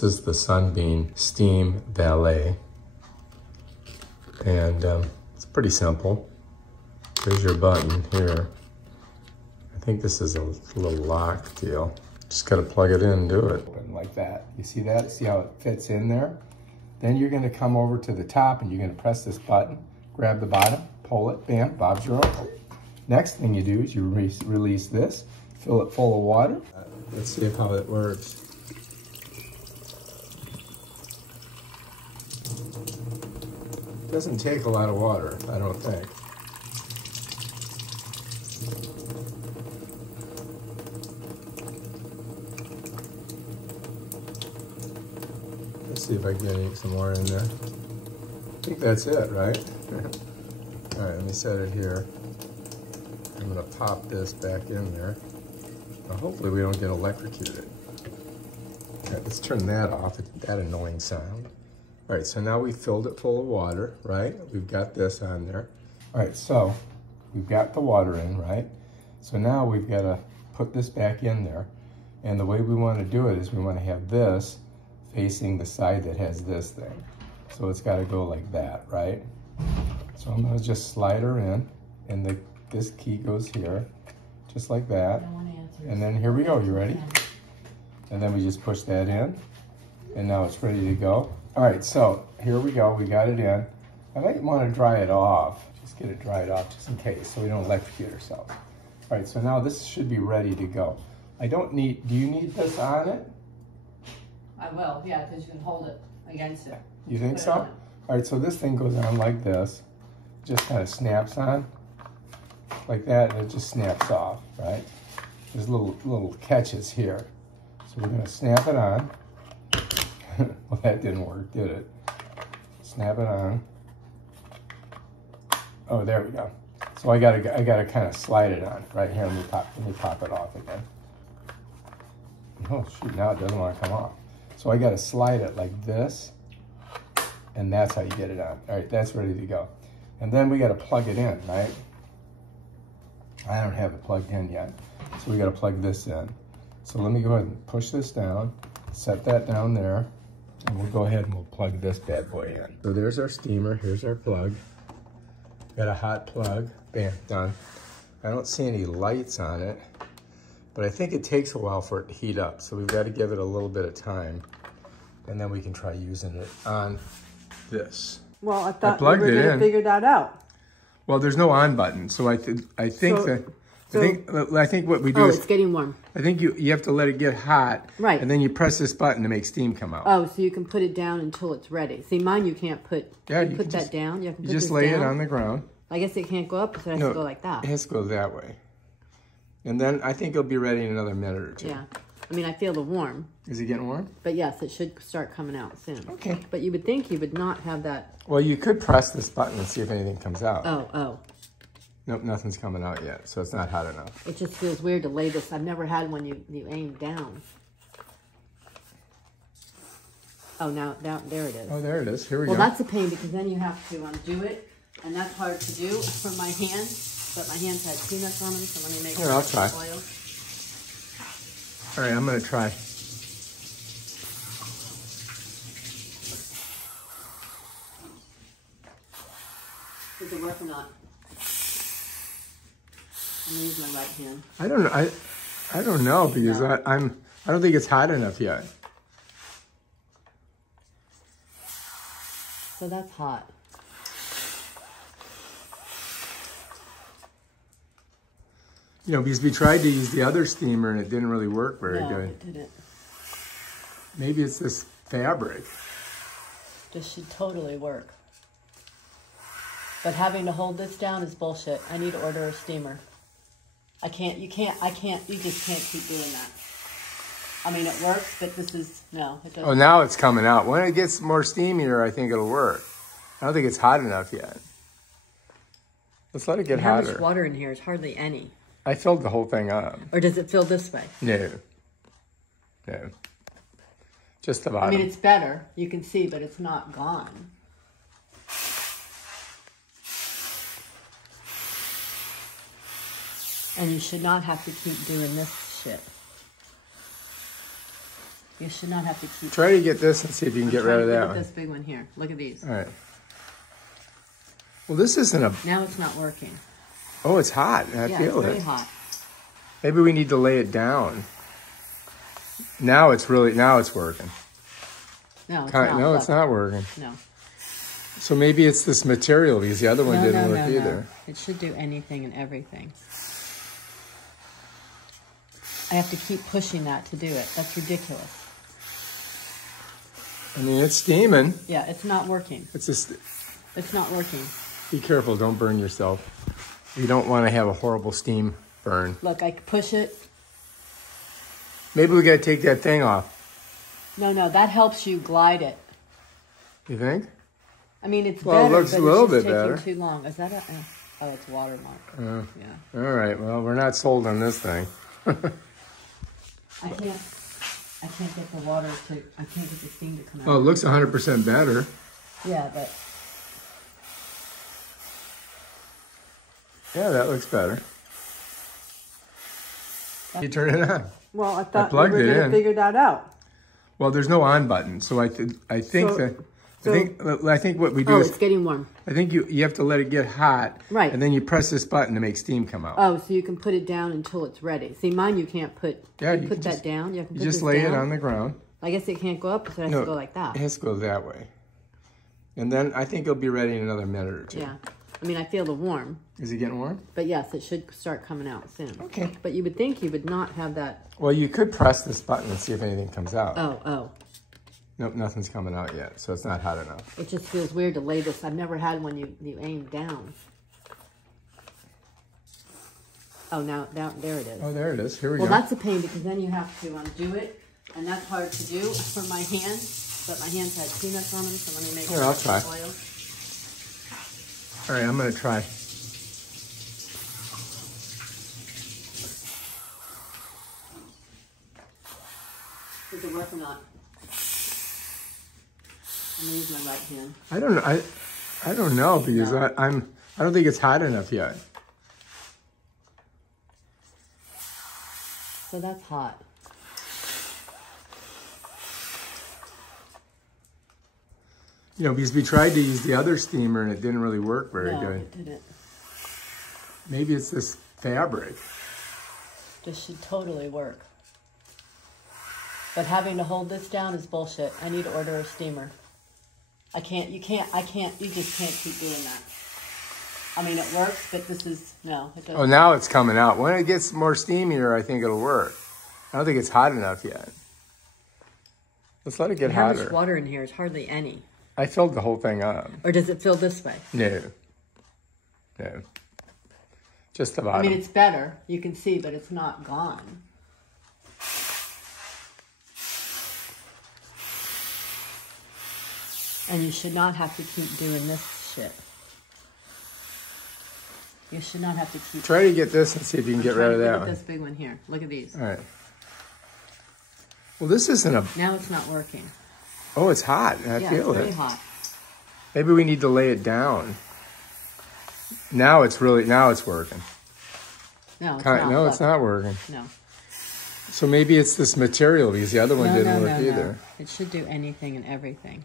This is the Sunbeam Steam Valet. And it's pretty simple. There's your button here. I think this is a little lock deal. Just gotta plug it in and do it. Like that. You see that? See how it fits in there? Then you're gonna come over to the top and you're gonna press this button, grab the bottom, pull it, bam, Bob's your uncle. Next thing you do is you release this, fill it full of water. Let's see how it works. It doesn't take a lot of water, I don't think. Let's see if I can get some more in there. I think that's it, right? All right, let me set it here. I'm gonna pop this back in there. Now, hopefully we don't get electrocuted. All right, let's turn that off, that annoying sound. All right, so now we filled it full of water, right? We've got this on there. All right, so we've got the water in, right? So now we've gotta put this back in there. And the way we wanna do it is we wanna have this facing the side that has this thing. So it's gotta go like that, right? So I'm gonna just slide her in, and this key goes here, just like that. And then here we go, you ready? And then we just push that in, and now it's ready to go. All right, so here we go, we got it in. I might wanna dry it off, just get it dried off just in case, so we don't electrocute ourselves. All right, so now this should be ready to go. Do you need this on it? I will, yeah, because you can hold it against it. You think so? All right, so this thing goes on like this. Just kind of snaps on, like that, and it just snaps off, right? There's little catches here. So we're gonna snap it on. Well, that didn't work, did it? Snap it on. Oh, there we go. So I gotta kind of slide it on right here. Let me pop it off again. Oh shoot! Now it doesn't want to come off. So I gotta slide it like this, and that's how you get it on. All right, that's ready to go. And then we gotta plug it in, right? I don't have it plugged in yet, so we gotta plug this in. So let me go ahead and push this down, set that down there, and we'll go ahead and we'll plug this bad boy in. So there's our steamer, here's our plug. Got a hot plug, bam, done. I don't see any lights on it, but I think it takes a while for it to heat up, so we've got to give it a little bit of time, and then we can try using it on this. Well, I thought you were going to figure that out. Well, there's no on button, so I think what we do is... Oh, it's getting warm. I think you have to let it get hot, right? And then you press this button to make steam come out. Oh, so you can put it down until it's ready. See, mine you can't put. Yeah, you put that down. You just lay it on the ground. I guess it can't go up, so it has to go like that. It has to go that way, and then I think it'll be ready in another minute or two. Yeah, I mean I feel the warm. Is it getting warm? But yes, it should start coming out soon. Okay. But you would think you would not have that. Well, you could press this button and see if anything comes out. Oh. Nope, nothing's coming out yet, so it's not hot enough. It just feels weird to lay this. I've never had one you aim down. Oh, now there it is. Oh, there it is. Here we go. Well, that's a pain because then you have to undo it, and that's hard to do for my hand. But my hands had peanuts on them, so let me make Here, I'll try. Oil. All right, I'm going to try. Does it work or not? I'm gonna use my right hand. I don't know because I don't think it's hot enough yet. So that's hot. You know, because we tried to use the other steamer and it didn't really work very good. It didn't. Maybe it's this fabric. This should totally work. But having to hold this down is bullshit. I need to order a steamer. You just can't keep doing that. I mean, it works, but no, it doesn't. Oh, now it's coming out. When it gets more steamier, I think it'll work. I don't think it's hot enough yet. Let's let it get hotter. How much water in here? It's hardly any. I filled the whole thing up. Or does it fill this way? No. Just the bottom. I mean, it's better. You can see, but it's not gone. And you should not have to keep doing this shit. You should not have to keep. Try to get this and see if you can get rid of that Look one. at this big one here. Look at these. All right. Well, this isn't a... Now it's not working. Oh, it's hot. I feel it's very it. hot. Maybe we need to lay it down. Now it's working. No, it's not. No, it's not working. No. So maybe it's this material because the other one didn't work either. No. It should do anything and everything. I have to keep pushing that to do it. That's ridiculous. I mean, it's steaming. Yeah, it's not working. It's not working. Be careful, don't burn yourself. You don't want to have a horrible steam burn. Look, I push it. Maybe we got to take that thing off. No, that helps you glide it. You think? I mean, it's well, better, it looks but a little it's just bit better. taking too long. Is that a... Oh, it's watermark. Yeah. All right, well, we're not sold on this thing. I can't get the water to... I can't get the steam to come out. Oh, it looks 100% better. Yeah, but... Yeah, that looks better. You turn it on. Well, I thought plugged we were it going in. to figure that out. Well, there's no on button, so I think what we do Oh, is it's getting warm. I think you have to let it get hot, Right. And then you press this button to make steam come out. Oh, so you can put it down until it's ready. See, mine you can't put. Yeah, you you put can that just- down. You have to You put just this lay down. it on the ground. I guess it can't go up, so it has to go like that. It has to go that way. And then I think it'll be ready in another minute or two. Yeah. I mean, I feel the warm, Is it getting warm? but yes, it should start coming out soon. Okay. But you would think you would not have that. Well, you could press this button and see if anything comes out. Oh. Nope, nothing's coming out yet, so it's not hot enough. It just feels weird to lay this. I've never had one you aim down. Oh, now there it is. Oh, there it is. Here we go. Well, that's a pain because then you have to undo it, and that's hard to do for my hand. But my hands had peanuts on them, so let me make Here, I'll try. oil. All right, I'm going to try. Does it work or not? I'm gonna use my right hand. I don't know. I don't know because No. I don't think it's hot enough yet. So that's hot. You know, because we tried to use the other steamer and it didn't really work very No, good. it didn't. Maybe it's this fabric. This should totally work. But having to hold this down is bullshit. I need to order a steamer. You just can't keep doing that. I mean, it works, but this is, no, it doesn't. Oh, now it's coming out. When it gets more steamier, I think it'll work. I don't think it's hot enough yet. Let's let it get How hotter. much water in here? It's hardly any. I filled the whole thing up. Or does it fill this way? No. Just the bottom. I mean, it's better. You can see, but it's not gone. And you should not have to keep doing this shit. You should not have to keep... Try to get this and see if you can get rid of that Look one. at this big one here. Look at these. All right. Well, this isn't a... Now it's not working. Oh, it's hot. I feel it's very it. hot. Maybe we need to lay it down. Now it's working. No, it's not. No, Look. it's not working. No. So maybe it's this material because the other one didn't work either. No. It should do anything and everything.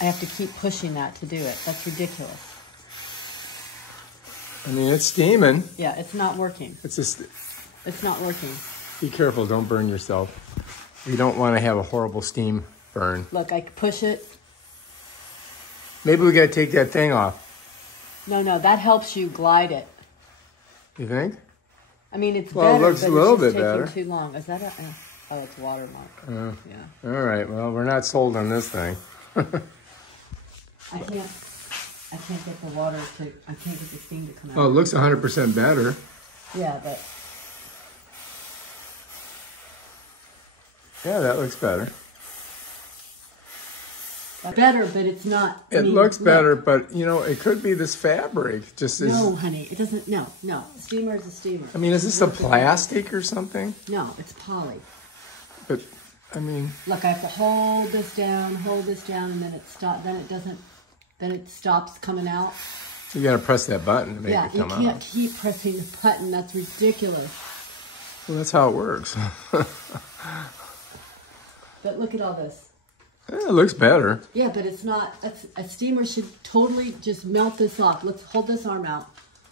I have to keep pushing that to do it. That's ridiculous. I mean, it's steaming. Yeah, it's not working. It's not working. Be careful, don't burn yourself. You don't want to have a horrible steam burn. Look, I push it. Maybe we got to take that thing off. No, that helps you glide it. You think? I mean, it's Well, it better, looks but a little it's just bit better. taking too long. Is that a... Oh, it's watermark. Yeah. All right, well, we're not sold on this thing. I can't get the water to... I can't get the steam to come out. Oh, it looks 100% better. Yeah, but... Yeah, that looks better. Better, but it's not... It looks better, but, you know, it could be this fabric. Just is. No, honey, it doesn't... No. Steamer is a steamer. I mean, is this a plastic or something? No, it's poly. But, I mean... Look, I have to hold this down, and then it stops coming out. You got to press that button to make it come you can't out. keep pressing the button. That's ridiculous. Well, that's how it works. But look at all this. It looks better. Yeah, but it's not. A steamer should totally just melt this off. Let's hold this arm out.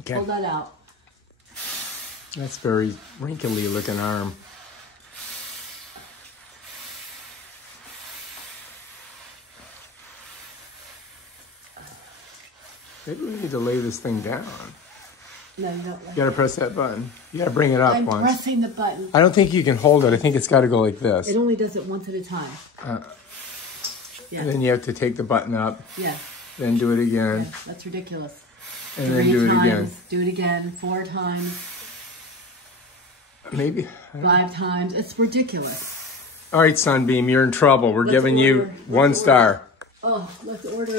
Okay. Hold that out. That's very wrinkly looking arm. Maybe we need to lay this thing down. No, you don't. You gotta press that button. You gotta bring it up I'm once. pressing the button. I don't think you can hold it. I think it's gotta go like this. It only does it once at a time. Yeah. And then you have to take the button up. Yeah. Then do it again. Yeah, that's ridiculous. And then do it again. Do it again. 4 times. Maybe. 5 times. It's ridiculous. All right, Sunbeam, you're in trouble. We're giving you 1 star. Oh, let's order.